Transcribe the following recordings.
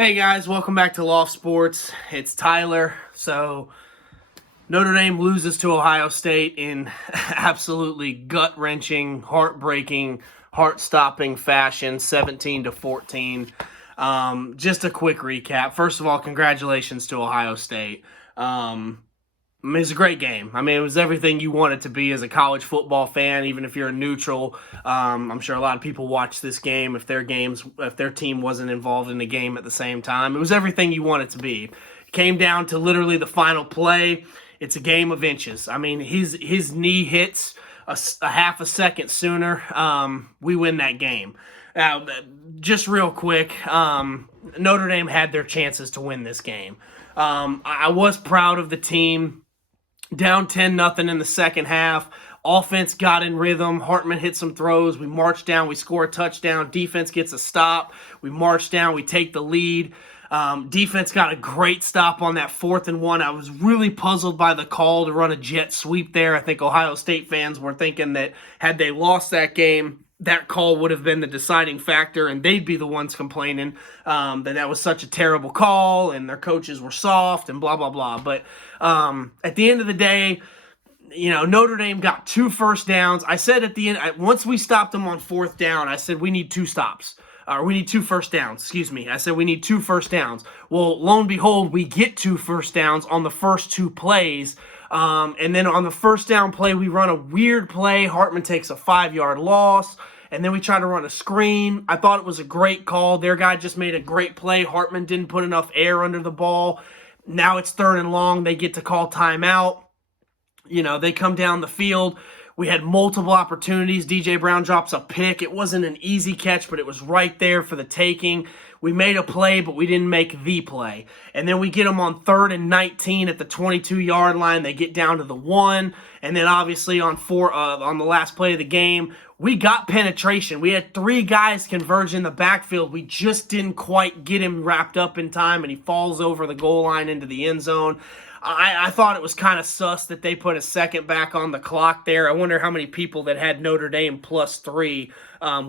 Hey guys, welcome back to Loft Sports. It's Tyler. So, Notre Dame loses to Ohio State in absolutely gut-wrenching, heartbreaking, heart-stopping fashion, 17-14. Just a quick recap. First of all, congratulations to Ohio State. It was a great game. It was everything you want it to be as a college football fan, even if you're a neutral. I'm sure a lot of people watch this game if their team wasn't involved in the game at the same time. It was everything you want it to be. It came down to literally the final play. It's a game of inches. His knee hits a half a second sooner. We win that game. Now, just real quick, Notre Dame had their chances to win this game. I was proud of the team. Down 10-0 in the second half. Offense got in rhythm. Hartman hit some throws. We march down. We score a touchdown. Defense gets a stop. We march down. We take the lead. Defense got a great stop on that 4th and 1. I was really puzzled by the call to run a jet sweep there. I think Ohio State fans were thinking that had they lost that game, that call would have been the deciding factor, and they'd be the ones complaining that was such a terrible call, and their coaches were soft, and blah, blah, blah. But at the end of the day, Notre Dame got 2 first downs. I said at the end, once we stopped them on 4th down, I said we need 2 stops. We need 2 first downs, excuse me. I said we need 2 first downs. Well, lo and behold, we get 2 first downs on the first 2 plays. And then on the first down play, we run a weird play. Hartman takes a 5-yard loss. And then we try to run a screen. I thought it was a great call. Their guy just made a great play. Hartman didn't put enough air under the ball. Now it's 3rd and long. They get to call timeout. They come down the field. We had multiple opportunities. DJ Brown drops a pick. It wasn't an easy catch, but it was right there for the taking. We made a play, but we didn't make the play. And then we get them on 3rd and 19 at the 22-yard line. They get down to the 1. And then obviously on the last play of the game, we got penetration. We had 3 guys converge in the backfield. We just didn't quite get him wrapped up in time, and he falls over the goal line into the end zone. I thought it was kind of sus that they put a second back on the clock there. I wonder how many people that had Notre Dame +3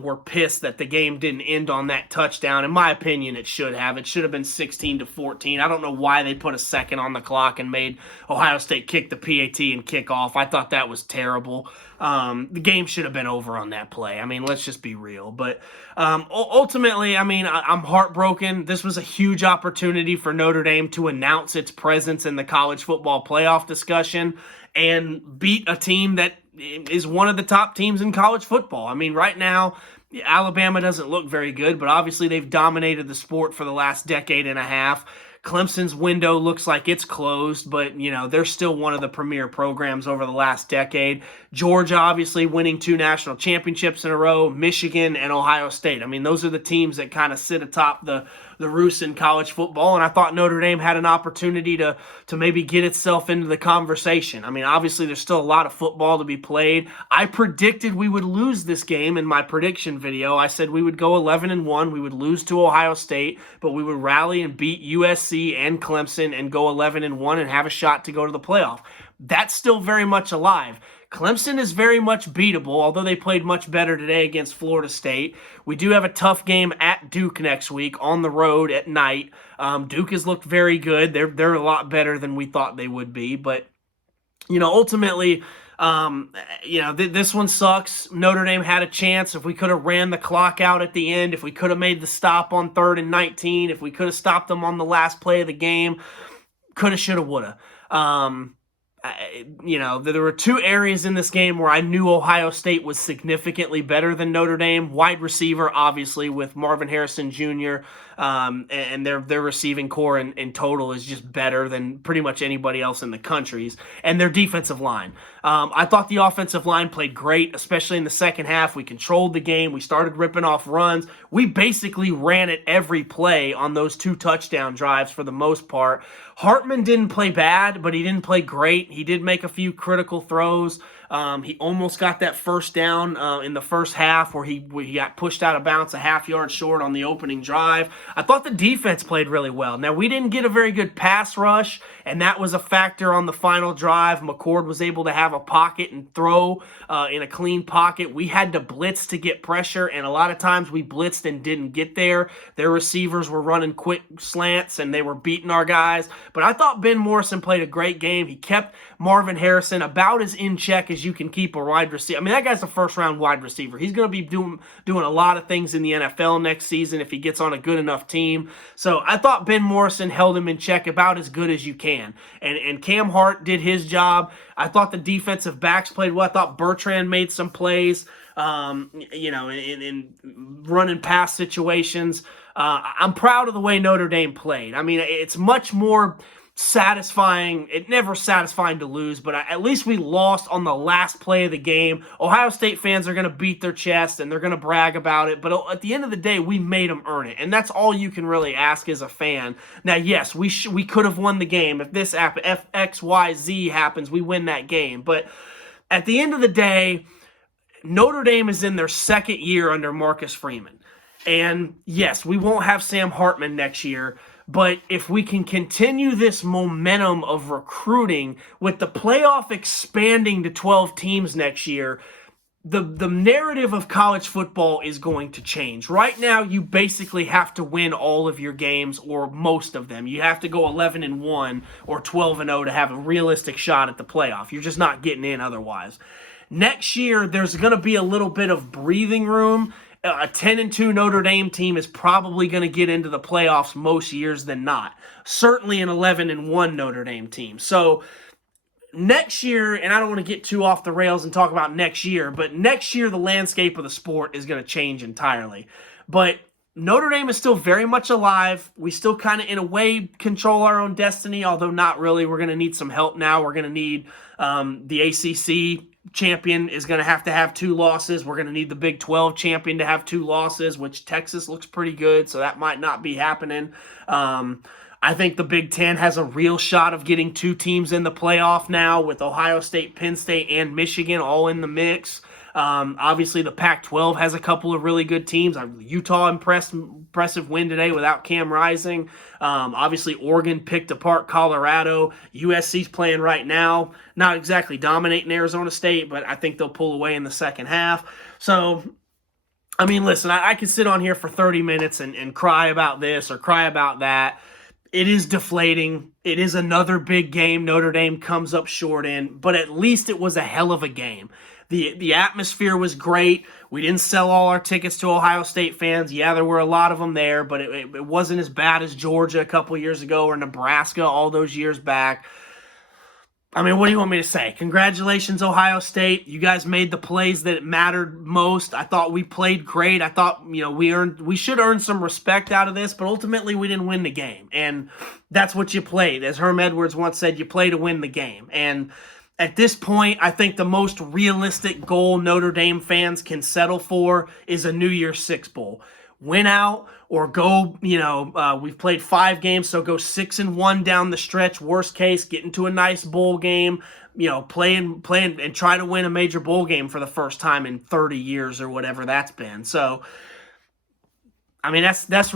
were pissed that the game didn't end on that touchdown. In my opinion, it should have. It should have been 16-14. I don't know why they put a second on the clock and made Ohio State kick the PAT and kick off. I thought that was terrible. The game should have been over on that play. Let's just be real. But ultimately, I'm heartbroken. This was a huge opportunity for Notre Dame to announce its presence in the college football playoff discussion and beat a team that is one of the top teams in college football. Right now, Alabama doesn't look very good, but obviously they've dominated the sport for the last decade and a half. Clemson's window looks like it's closed, but, they're still one of the premier programs over the last decade. Georgia, obviously, winning 2 national championships in a row. Michigan and Ohio State. Those are the teams that kind of sit atop the roost in college football, and I thought Notre Dame had an opportunity to maybe get itself into the conversation. Obviously, there's still a lot of football to be played. I predicted we would lose this game in my prediction video. I said we would go 11-1. We would lose to Ohio State, but we would rally and beat USC and Clemson and go 11-1 and have a shot to go to the playoff. That's still very much alive. Clemson is very much beatable, although they played much better today against Florida State. We do have a tough game at Duke next week on the road at night. Duke has looked very good. They're a lot better than we thought they would be. But, ultimately, this one sucks. Notre Dame had a chance. If we could have ran the clock out at the end, if we could have made the stop on 3rd and 19, if we could have stopped them on the last play of the game, coulda, shoulda, woulda. There were 2 areas in this game where I knew Ohio State was significantly better than Notre Dame. Wide receiver, obviously, with Marvin Harrison Jr., and their receiving core in total is just better than pretty much anybody else in the country's. And their defensive line. I thought the offensive line played great, especially in the second half. We controlled the game. We started ripping off runs. We basically ran it every play on those 2 touchdown drives for the most part. Hartman didn't play bad, but he didn't play great. He did make a few critical throws. He almost got that first down in the first half where he got pushed out of bounds a half yard short on the opening drive. I thought the defense played really well. Now, we didn't get a very good pass rush, and that was a factor on the final drive. McCord was able to have a pocket and throw in a clean pocket. We had to blitz to get pressure, and a lot of times we blitzed and didn't get there. Their receivers were running quick slants, and they were beating our guys. But I thought Ben Morrison played a great game. He kept Marvin Harrison about as in check as you can keep a wide receiver. I mean, that guy's a first-round wide receiver. He's going to be doing a lot of things in the NFL next season if he gets on a good enough team. So I thought Ben Morrison held him in check about as good as you can. And Cam Hart did his job. I thought the defensive backs played well. I thought Bertrand made some plays, in running past situations. I'm proud of the way Notre Dame played. I mean, it's much more satisfying. It's never satisfying to lose, but at least we lost on the last play of the game. Ohio State fans are going to beat their chest and they're going to brag about it, but at the end of the day, we made them earn it, and that's all you can really ask as a fan. Now, yes, we could have won the game. If this happens, if X, Y, Z happens, we win that game. But at the end of the day, Notre Dame is in their second year under Marcus Freeman. And yes, we won't have Sam Hartman next year, but if we can continue this momentum of recruiting with the playoff expanding to 12 teams next year, the narrative of college football is going to change. Right now, you basically have to win all of your games or most of them. You have to go 11-1 or 12-0 to have a realistic shot at the playoff. You're just not getting in otherwise. Next year, there's going to be a little bit of breathing room. A 10-2 Notre Dame team is probably going to get into the playoffs most years than not. Certainly an 11-1 Notre Dame team. So next year, and I don't want to get too off the rails and talk about next year, but next year the landscape of the sport is going to change entirely. But Notre Dame is still very much alive. We still kind of, in a way, control our own destiny, although not really. We're going to need some help now. We're going to need the ACC champion is going to have 2 losses. We're going to need the Big 12 champion to have 2 losses, which Texas looks pretty good, so that might not be happening. I think the Big 10 has a real shot of getting 2 teams in the playoff now with Ohio State, Penn State, and Michigan all in the mix. Obviously, the Pac-12 has a couple of really good teams. Utah impressive win today without Cam Rising. Obviously, Oregon picked apart Colorado. USC's playing right now. Not exactly dominating Arizona State, but I think they'll pull away in the second half. So, I mean, listen, I could sit on here for 30 minutes and cry about this or cry about that. It is deflating. It is another big game Notre Dame comes up short in, but at least it was a hell of a game. The atmosphere was great. We didn't sell all our tickets to Ohio State fans. Yeah, there were a lot of them there, but it wasn't as bad as Georgia a couple years ago or Nebraska all those years back. I mean, what do you want me to say? Congratulations, Ohio State. You guys made the plays that mattered most. I thought we played great. I thought, we should earn some respect out of this, but ultimately we didn't win the game. And that's what you played. As Herm Edwards once said, you play to win the game. And at this point, I think the most realistic goal Notre Dame fans can settle for is a New Year's Six Bowl. Win out or go, we've played 5 games, so go 6-1 down the stretch. Worst case, get into a nice bowl game, play and try to win a major bowl game for the first time in 30 years or whatever that's been. So, I mean, that's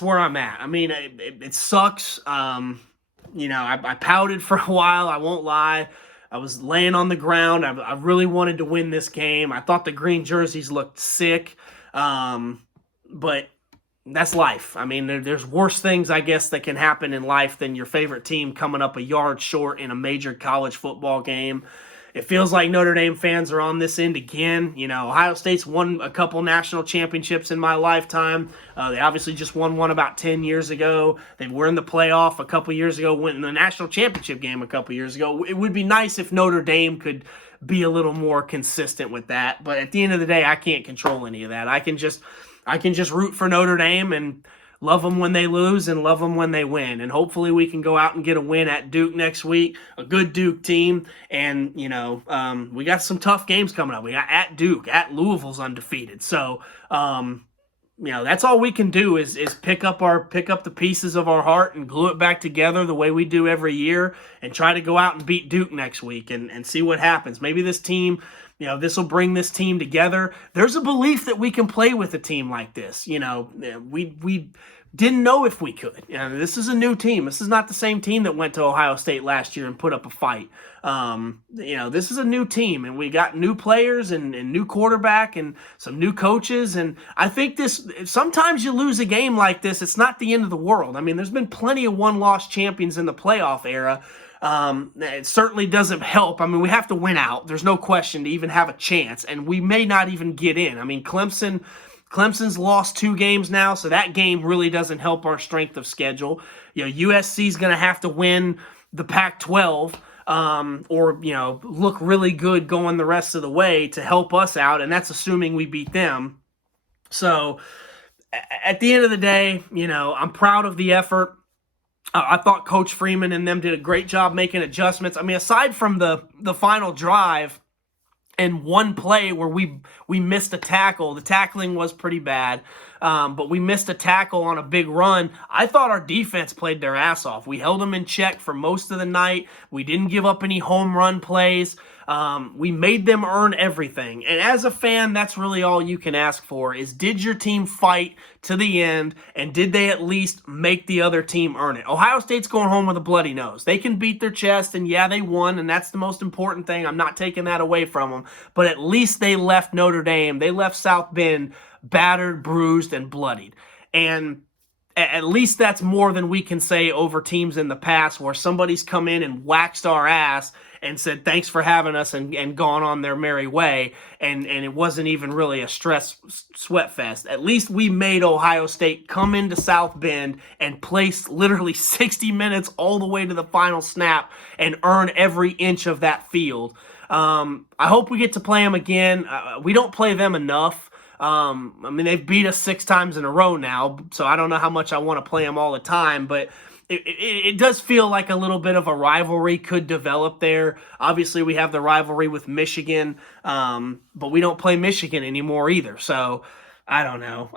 where I'm at. I mean, it sucks. I pouted for a while, I won't lie. I was laying on the ground. I really wanted to win this game. I thought the green jerseys looked sick. But that's life. I mean, there's worse things, I guess, that can happen in life than your favorite team coming up a yard short in a major college football game. It feels like Notre Dame fans are on this end again. Ohio State's won a couple national championships in my lifetime. They obviously just won one about 10 years ago. They were in the playoff a couple years ago, went in the national championship game a couple years ago. It would be nice if Notre Dame could be a little more consistent with that. But at the end of the day, I can't control any of that. I can just root for Notre Dame and love them when they lose and love them when they win. And hopefully we can go out and get a win at Duke next week, a good Duke team. And, we got some tough games coming up. We got at Duke, at Louisville's undefeated. So, that's all we can do is pick up the pieces of our heart and glue it back together the way we do every year and try to go out and beat Duke next week and see what happens. Maybe this team, this will bring this team together. There's a belief that we can play with a team like this. We didn't know if we could. This is a new team. This is not the same team that went to Ohio State last year and put up a fight. This is a new team, and we got new players and new quarterback and some new coaches. And I think sometimes you lose a game like this, it's not the end of the world. I mean, there's been plenty of one-loss champions in the playoff era. It certainly doesn't help. I mean, we have to win out. There's no question to even have a chance, and we may not even get in. I mean, Clemson's lost 2 games now, so that game really doesn't help our strength of schedule. USC's going to have to win the Pac-12 or look really good going the rest of the way to help us out, and that's assuming we beat them. So at the end of the day, I'm proud of the effort. I thought Coach Freeman and them did a great job making adjustments. I mean, aside from the final drive, and one play where we missed a tackle. The tackling was pretty bad, but we missed a tackle on a big run. I thought our defense played their ass off. We held them in check for most of the night. We didn't give up any home run plays. We made them earn everything. And as a fan, that's really all you can ask for is, did your team fight to the end, and did they at least make the other team earn it? Ohio State's going home with a bloody nose. They can beat their chest, and yeah, they won, and that's the most important thing. I'm not taking that away from them. But at least they left Notre Dame, they left South Bend battered, bruised, and bloodied. And at least that's more than we can say over teams in the past where somebody's come in and waxed our ass and said, thanks for having us, and gone on their merry way, and it wasn't even really a sweat fest. At least we made Ohio State come into South Bend and place literally 60 minutes all the way to the final snap and earn every inch of that field. I hope we get to play them again. We don't play them enough. I mean, they've beat us 6 times in a row now, so I don't know how much I want to play them all the time, but it does feel like a little bit of a rivalry could develop there. Obviously, we have the rivalry with Michigan, but we don't play Michigan anymore either. So, I don't know.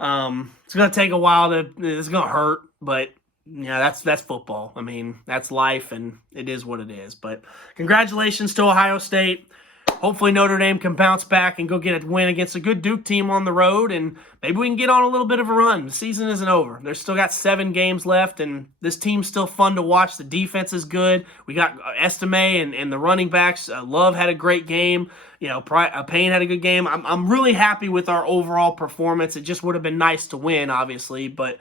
It's going to take a while. It's going to hurt, but that's football. I mean, that's life, and it is what it is. But congratulations to Ohio State. Hopefully Notre Dame can bounce back and go get a win against a good Duke team on the road, and maybe we can get on a little bit of a run. The season isn't over. There's still got 7 games left, and this team's still fun to watch. The defense is good. We got Estime and the running backs. Love had a great game. Payne had a good game. I'm really happy with our overall performance. It just would have been nice to win, obviously, but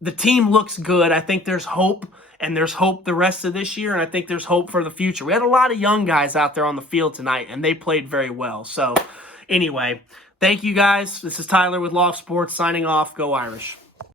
the team looks good. I think there's hope. And there's hope the rest of this year, and I think there's hope for the future. We had a lot of young guys out there on the field tonight, and they played very well. So, anyway, thank you guys. This is Tyler with Loft Sports signing off. Go Irish.